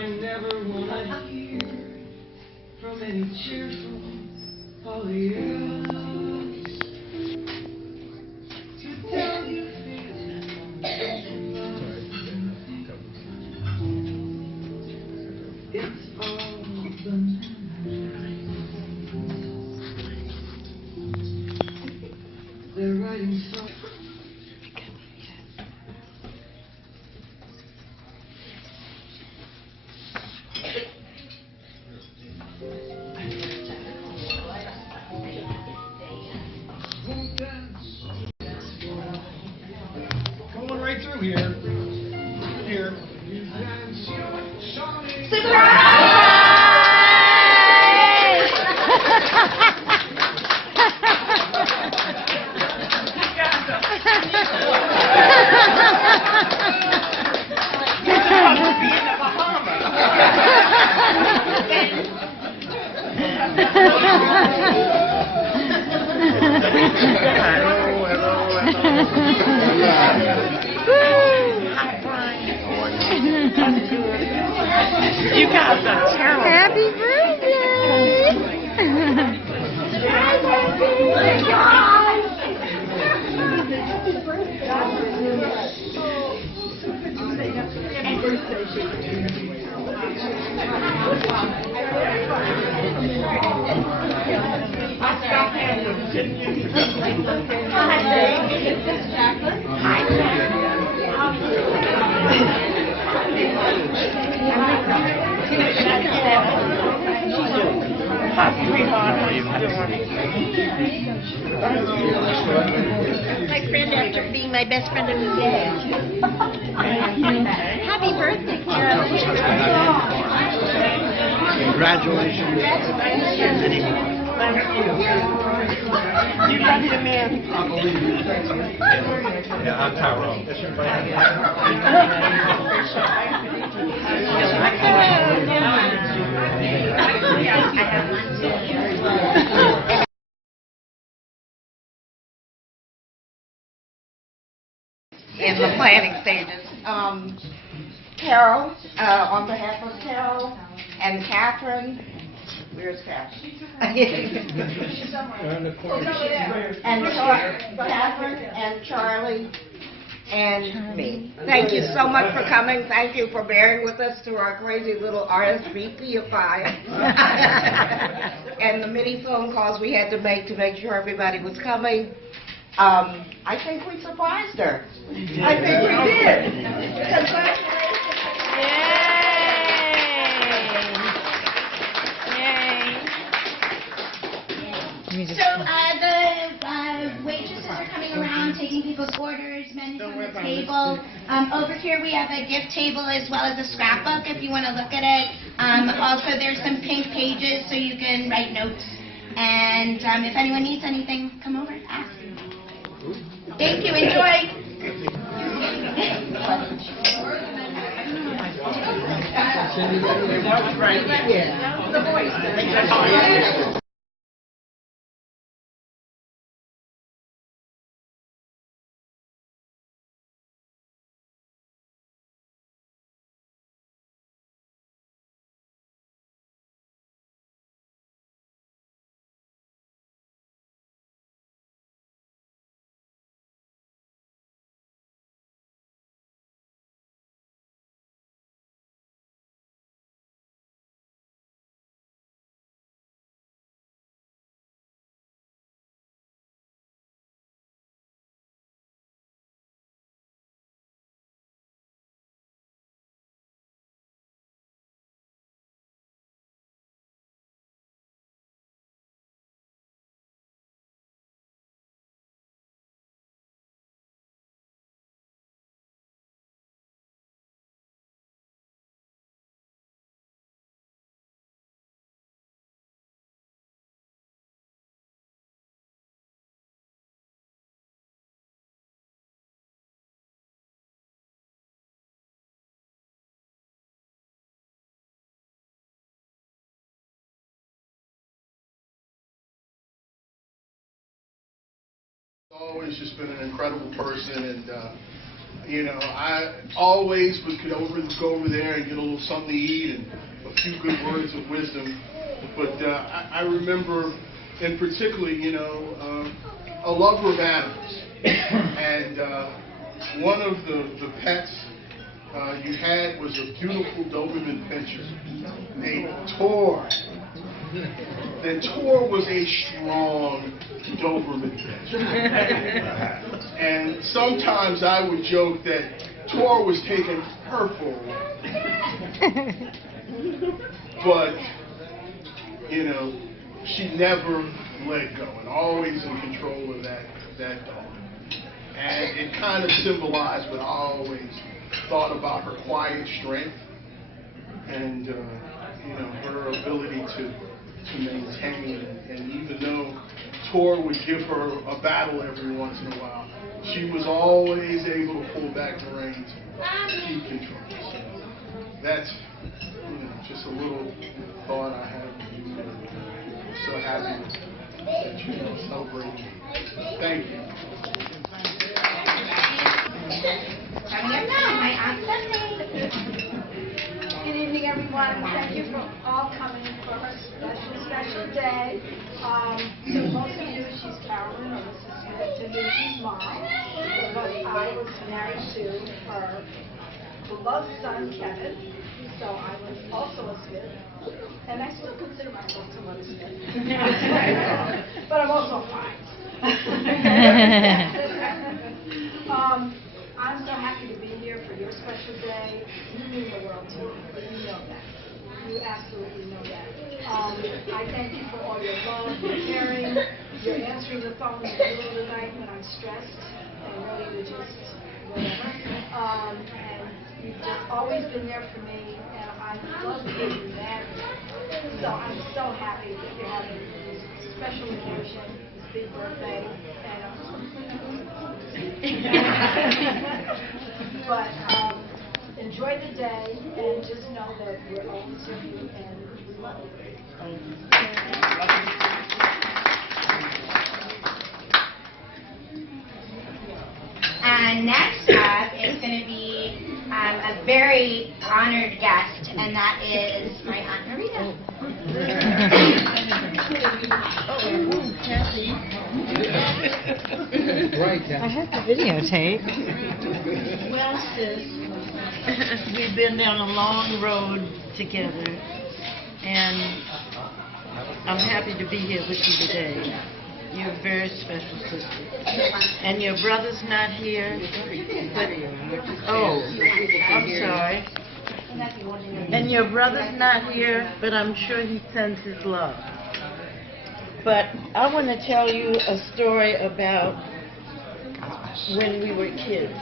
I never wanna hear from any cheerful polyams to tell you feelings. It's all the they're writing songs. Going right through here. Here. You guys are terrible. Happy birthday! My friend after being my best friend of the day. Happy birthday, Karol. Congratulations. You got him in. Yeah, I'm Karol. In the planning stages. Karol, on behalf of Karol and Kathryne, where's Kathryne? And Kathryne and Charlie and me. Thank you so much for coming. Thank you for bearing with us through our crazy little RSVP of 5. And the many phone calls we had to make sure everybody was coming. I think we surprised her. I think we did. Congratulations. So the waitresses are coming around, taking people's orders, menus on the table. Over here we have a gift table as well as a scrapbook if you want to look at it. Also there's some pink pages so you can write notes. And if anyone needs anything, come over and ask. Thank you. Enjoy. Always just been an incredible person, and You know, I always would go over there and get a little something to eat and a few good words of wisdom. But I remember, in particular, you know, a lover of animals. And one of the pets you had was a beautiful Doberman pinscher named Tor. Then Tor was a strong Doberman pinscher. And sometimes I would joke that Tor was taking her for a walk. But, you know, she never let go and always in control of that dog. And it kind of symbolized what I always thought about her quiet strength and, you know, her ability to maintain. And even though Tor would give her a battle every once in a while, she was always able to pull back the reins and keep control. So that's, you know, just a little thought I have of you. I'm so happy that you celebrate me. Thank you. Coming up now, my Aunt Stephanie. Good evening, everyone. Thank you for all coming for her special day. To most of you, she's Karolyne, or Mrs. Smith. To me, she's mom. But I was married to her beloved son, Kevin. So I was also a Smith. And I still consider myself somewhat a Smith. But I'm also fine. I'm so happy to be here for your special day. You mean the world to me. You know that. You absolutely know that. I thank you for all your love, your caring, your answering the phone in the middle of the night when I'm stressed and ready to just whatever. And you've just always been there for me, and I love being married. So I'm so happy that you're having this special occasion, this big birthday, and but enjoy the day and just know that we're always with you and we love you. And next up is going to be a very honored guest, and that is my Aunt Marita. I have to videotape. Well, sis, we've been down a long road together, and I'm happy to be here with you today. You're a very special sister. And your brother's not here, but, oh, I'm sorry. And your brother's not here, but I'm sure he sends his love. But I want to tell you a story about when we were kids.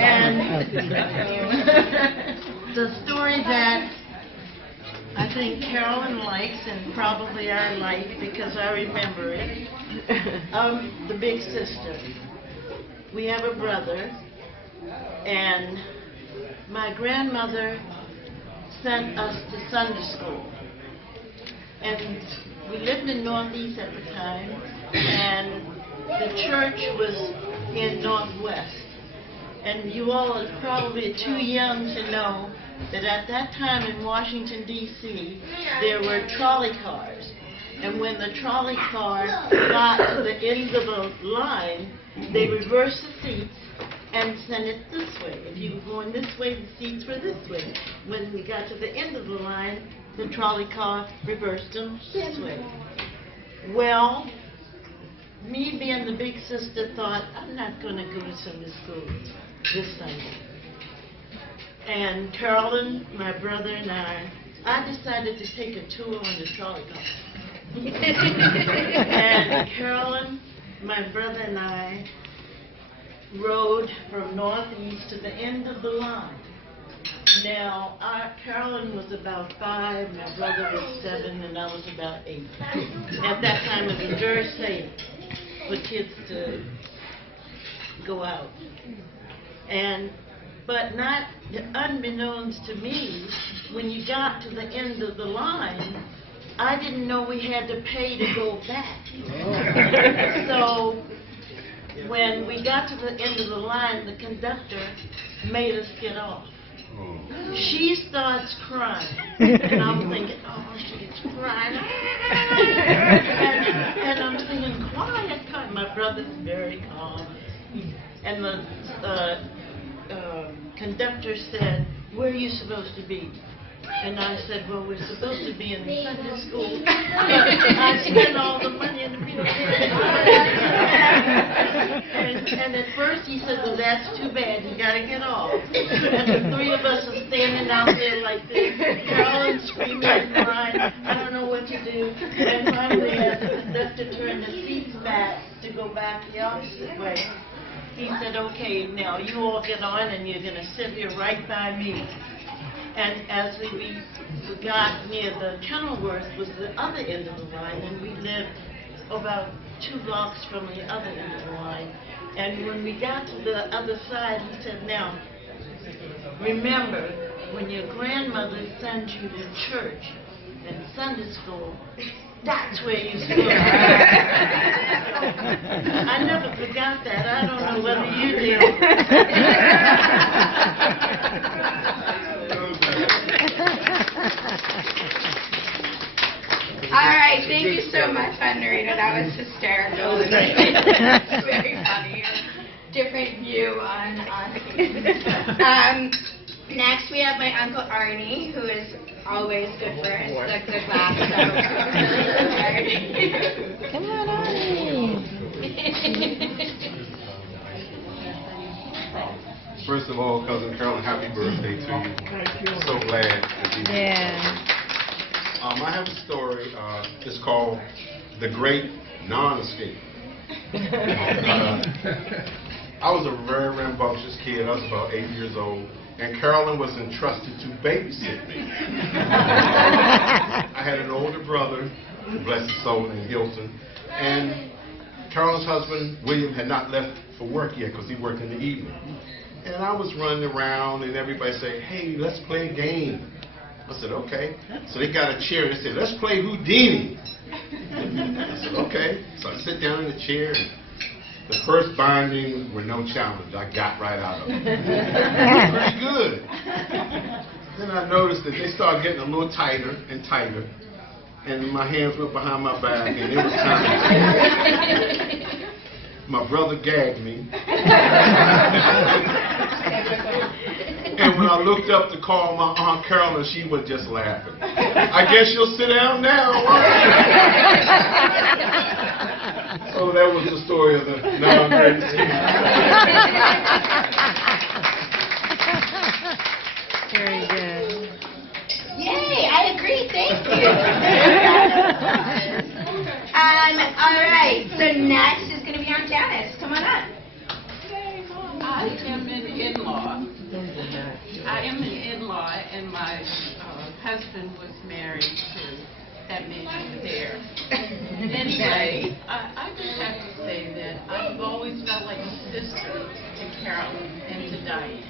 And the story that I think Karolyne likes and probably I like because I remember it, the big sister. We have a brother, and my grandmother sent us to Sunday school. And we lived in Northeast at the time, and the church was in Northwest. And you all are probably too young to know that at that time in Washington, D.C., there were trolley cars. And when the trolley car got to the end of the line, they reversed the seats and sent it this way. If you were going this way, the seats were this way. When we got to the end of the line, the trolley car reversed them this way. Well, me being the big sister thought, I'm not going to go to Sunday school this Sunday. And Karolyne, my brother, and I decided to take a tour on the trolley car. And Karolyne, my brother, and I rode from Northeast to the end of the line. Now, Karolyne was about 5, my brother was 7, and I was about 8. At that time, it was very safe for kids to go out. But not unbeknownst to me, when you got to the end of the line, I didn't know we had to pay to go back. So When we got to the end of the line, the conductor made us get off. She starts crying, and I'm thinking, oh, she's crying. And I'm thinking, quiet, quiet. My brother's very calm. And the conductor said, where are you supposed to be? And I said, well, we're supposed to be in Sunday school. I spent all the money in the music. And at first he said, well, that's too bad. You got to get off. And the three of us are standing out there like this, Karol screaming and crying. I don't know what to do. And finally, as the conductor turned the seats back to go back the opposite way, he said, okay, now you all get on and you're going to sit here right by me. And as we got near the Kenilworth was the other end of the line, and we lived about 2 blocks from the other end of the line. And when we got to the other side, he said, now, remember, when your grandmother sends you to church and Sunday school, that's where you stood. I never forgot that. I don't know whether you did. All right, thank you so much, Narita. That was hysterical. Very funny. Different view on things. Next, we have my Uncle Arnie, who is always good for a good laugh. So. Come on, Arnie. First of all, Cousin Carol, happy birthday to you. So glad to be here. Yeah. I have a story. It's called The Great Non-Escape. I was a very rambunctious kid. I was about 8 years old, and Karolyne was entrusted to babysit me. I had an older brother, bless his soul, in Hilton, and Karolyne's husband, William, had not left for work yet because he worked in the evening. And I was running around, and everybody said, hey, let's play a game. I said, okay. So they got a chair, and they said, let's play Houdini. I said, okay. So I sit down in the chair, and the first binding were no challenge. I got right out of it. Pretty good. Then I noticed that they started getting a little tighter and tighter, and my hands went behind my back, and it was time. My brother gagged me. And when I looked up to call my Aunt Karolyne, she was just laughing. I guess you'll sit down now. So that was the story of the non-pregnancy. Very good. Yay, I agree, thank you. All right, so next is going to be Aunt Janice. Come on up. I am an in-law. And my husband was married to that man over there. Anyway, I just have to say that I've always felt like a sister to Karolyne and to Diane.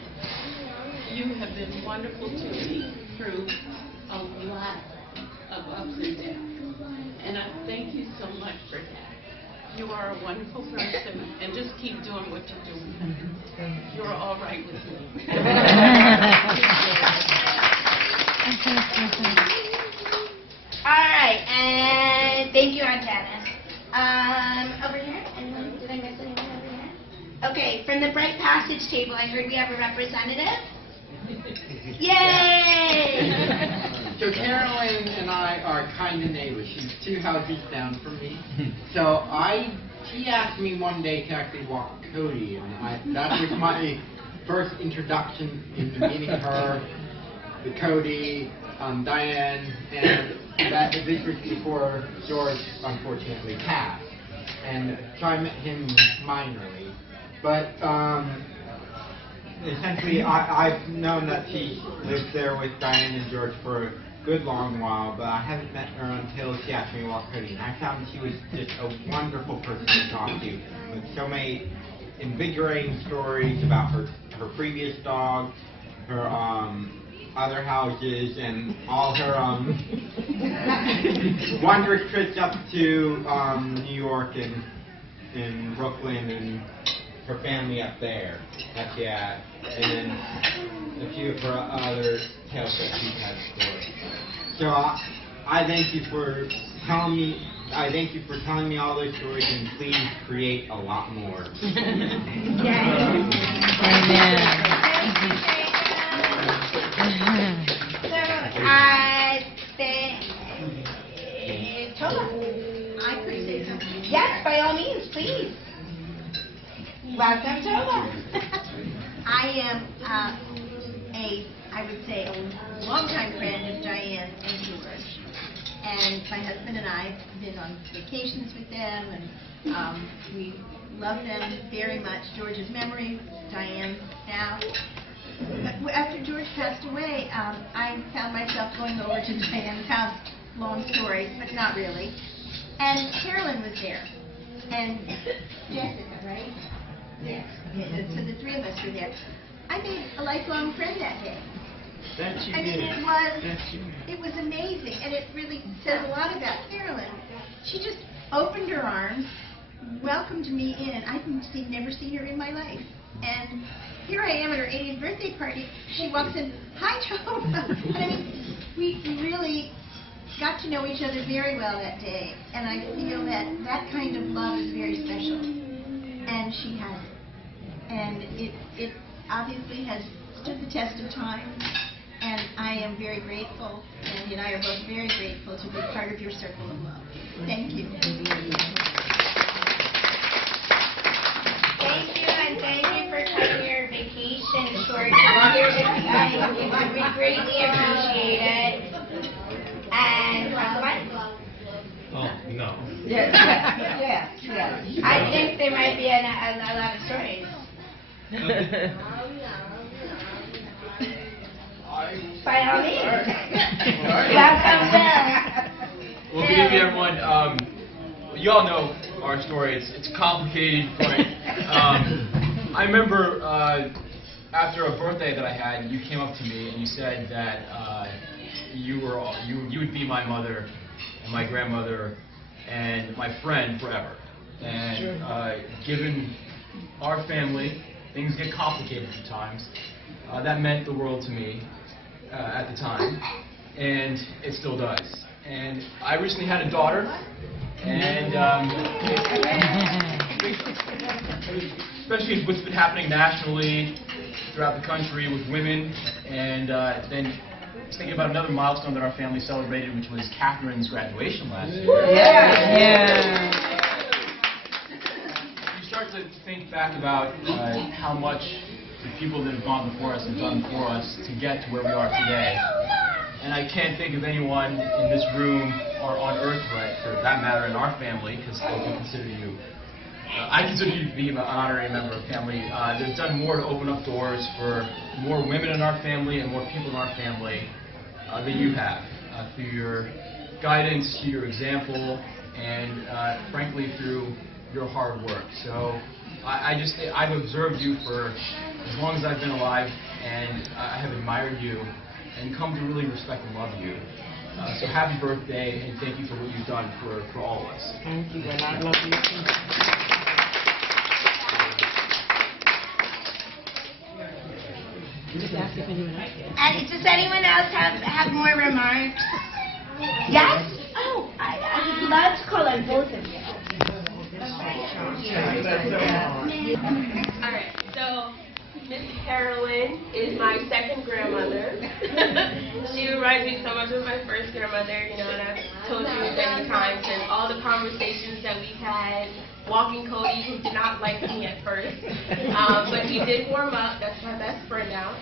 You have been wonderful to me through a lot of ups and downs. And I thank you so much for that. You are a wonderful person, and just keep doing what you're doing. You're all right with me. All right, and thank you, Aunt Janice. Over here? Anyone? Did I miss anyone over here? Okay, from the Bright Passage table, I heard we have a representative. Yay! So Karolyne and I are kind of neighbors. She's 2 houses down from me. So she asked me one day to actually walk Cody, and that was my first introduction into meeting her, the Cody, Diane, and this was before George unfortunately passed. And so I met him minorly. But essentially, I've known that she lived there with Diane and George for a good long while, but I haven't met her until she asked me to walk Cody. And I found she was just a wonderful person to talk to, with so many invigorating stories about her previous dog, her other houses, and all her wondrous trips up to New York and in Brooklyn and her family up there. Heck yeah. And then a few of her other tales that she's had stories. So I thank you for telling me. I thank you for telling me all those stories, and please create a lot more. Amen. So, Tola, I could say something. Yes, by all means, please. Welcome, Tola. I am I would say, a longtime friend of Diane and George. And my husband and I have been on vacations with them, and we love them very much. George's memory, Diane now. But after George passed away, I found myself going over to Diane's house. Long story, but not really. And Karolyne was there. And Jessica, right? Yes. So the three of us were there. I made a lifelong friend that day. That you I mean, did. it was amazing, and it really says a lot about Karolyne. She just opened her arms, welcomed me in. I've never seen her in my life. And here I am at her 80th birthday party. She walks in, hi, Tola. I mean, we really got to know each other very well that day, and I feel that that kind of love is very special, and she has it. And it obviously has stood the test of time, and I am very grateful, and you and I are both very grateful to be part of your circle of love. Thank you. Thank you, and thank you for cutting your vacation short to be here with us. We greatly appreciate it. And Mike? Oh, no. Yeah. I think there might be a lot of stories. By all means. Welcome, Bill. Well, good evening, everyone. You all know our story. It's complicated, but I remember after a birthday that I had, you came up to me and you said that you would be my mother and my grandmother and my friend forever. And given our family, things get complicated at times. That meant the world to me at the time, and it still does. And I recently had a daughter, and especially with what's been happening nationally throughout the country with women, and then thinking about another milestone that our family celebrated, which was Kathryne's graduation last year. Yeah. You start to think back about how much the people that have gone before us have done for us to get to where we are today. And I can't think of anyone in this room or on earth, right, for that matter, in our family, because I consider you to be an honorary member of the family, that's done more to open up doors for more women in our family and more people in our family than you have, through your guidance, through your example, and frankly through your hard work. So I've observed you for as long as I've been alive, and I have admired you and come to really respect and love you. So happy birthday, and thank you for what you've done for all of us. Thank you, and I love you too. Does anyone else have more remarks? Yes? Oh, I would love to call on both of you. Alright, so Miss Karolyne is my second grandmother. She reminds me so much of my first grandmother, you know, and I've told you many times, and all the conversations that we've had, walking Cody, who did not like me at first, but he did warm up. That's my best friend now.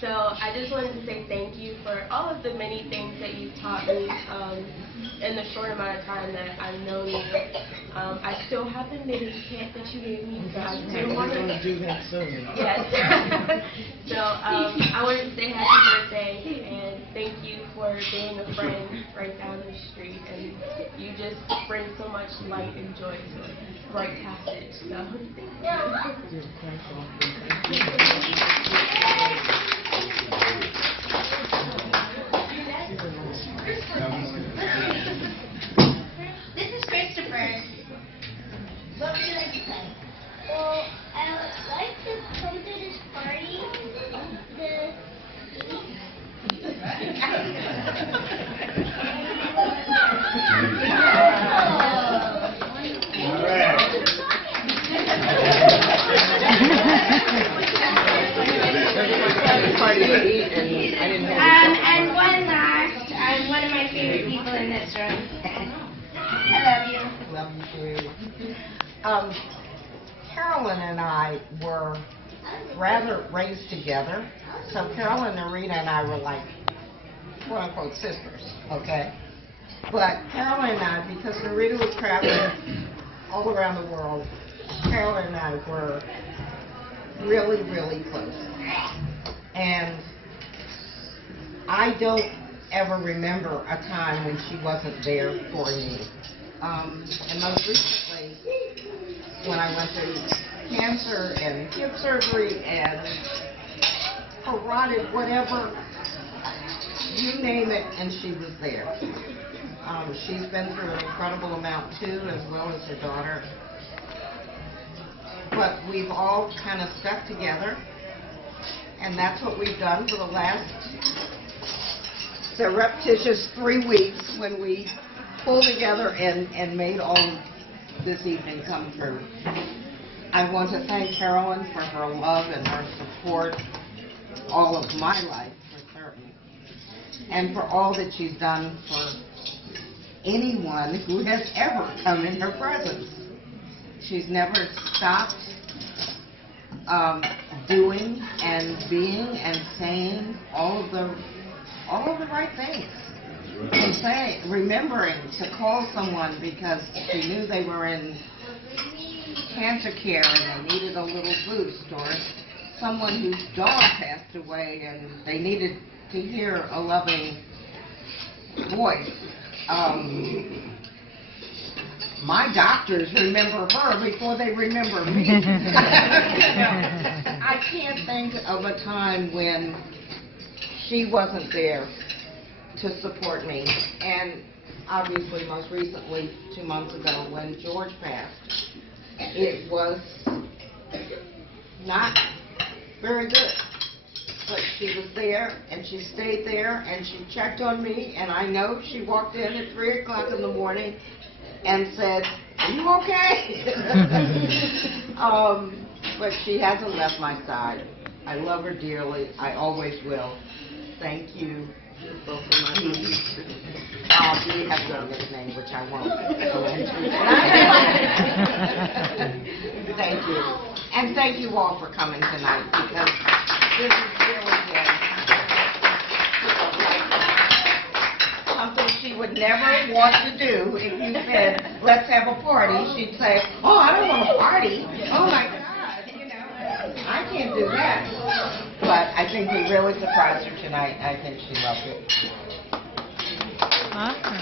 So I just wanted to say thank you for all of the many things that you've taught me in the short amount of time that I've known you. I still have the knitting kit that you gave me. So I do want to do that soon. Yes. So I wanted to say happy birthday and thank you for being a friend right down the street. And you just bring so much light and joy to Bright Passage. So This is Christopher. people in this room. I love you. Love you too. Karolyne and I were rather raised together. So Karolyne, Narita, and I were like, quote unquote, sisters, okay? But Karolyne and I, because Narita was traveling all around the world, Karolyne and I were really, really close. And I don't ever remember a time when she wasn't there for me. And most recently, when I went through cancer and hip surgery and carotid, whatever, you name it, and she was there. She's been through an incredible amount too, as well as her daughter. But we've all kind of stuck together, and that's what we've done for the last surreptitious 3 weeks when we pulled together and made all this evening come true. I want to thank Karolyne for her love and her support all of my life, for certain, and for all that she's done for anyone who has ever come in her presence. She's never stopped doing and being and saying all of the right things. And remembering to call someone because she knew they were in cancer care and they needed a little boost, or someone whose dog passed away and they needed to hear a loving voice. My doctors remember her before they remember me. I can't think of a time when she wasn't there to support me. And obviously, most recently, 2 months ago, when George passed, it was not very good. But she was there, and she stayed there, and she checked on me, and I know she walked in at 3 o'clock in the morning and said, "Are you okay?" But she hasn't left my side. I love her dearly. I always will. Thank you. Both of my husbands. You have your nickname, which I won't go into tonight. Thank you. And thank you all for coming tonight, because this is really good. Something she would never want to do. If you said, "Let's have a party," she'd say, "Oh, I don't want a party. Oh my God, I can't do that." But I think we really surprised her tonight. I think she loved it. Awesome.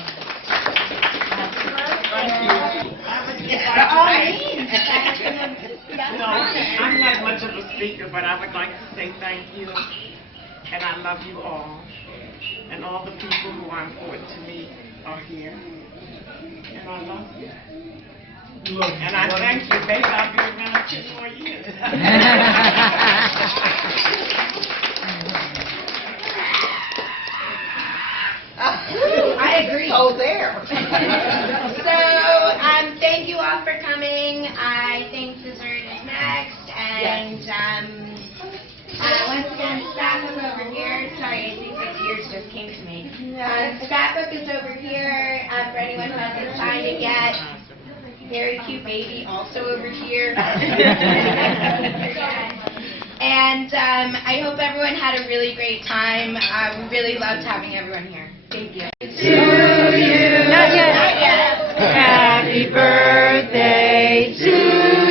No, I'm not much of a speaker, but I would like to say thank you, and I love you all, and all the people who are important to me are here, and I love you. And I thank you. Maybe I'll be around 10 more years. I agree. So there. So, thank you all for coming. I think dessert is next, and once again, scrapbook over here. Sorry, I think the tears just came to me. Scrapbook is over here for anyone who hasn't signed it yet. Very cute baby also over here. And I hope everyone had a really great time. We really loved having everyone here. Thank you. To you. Not yet. Happy birthday to you.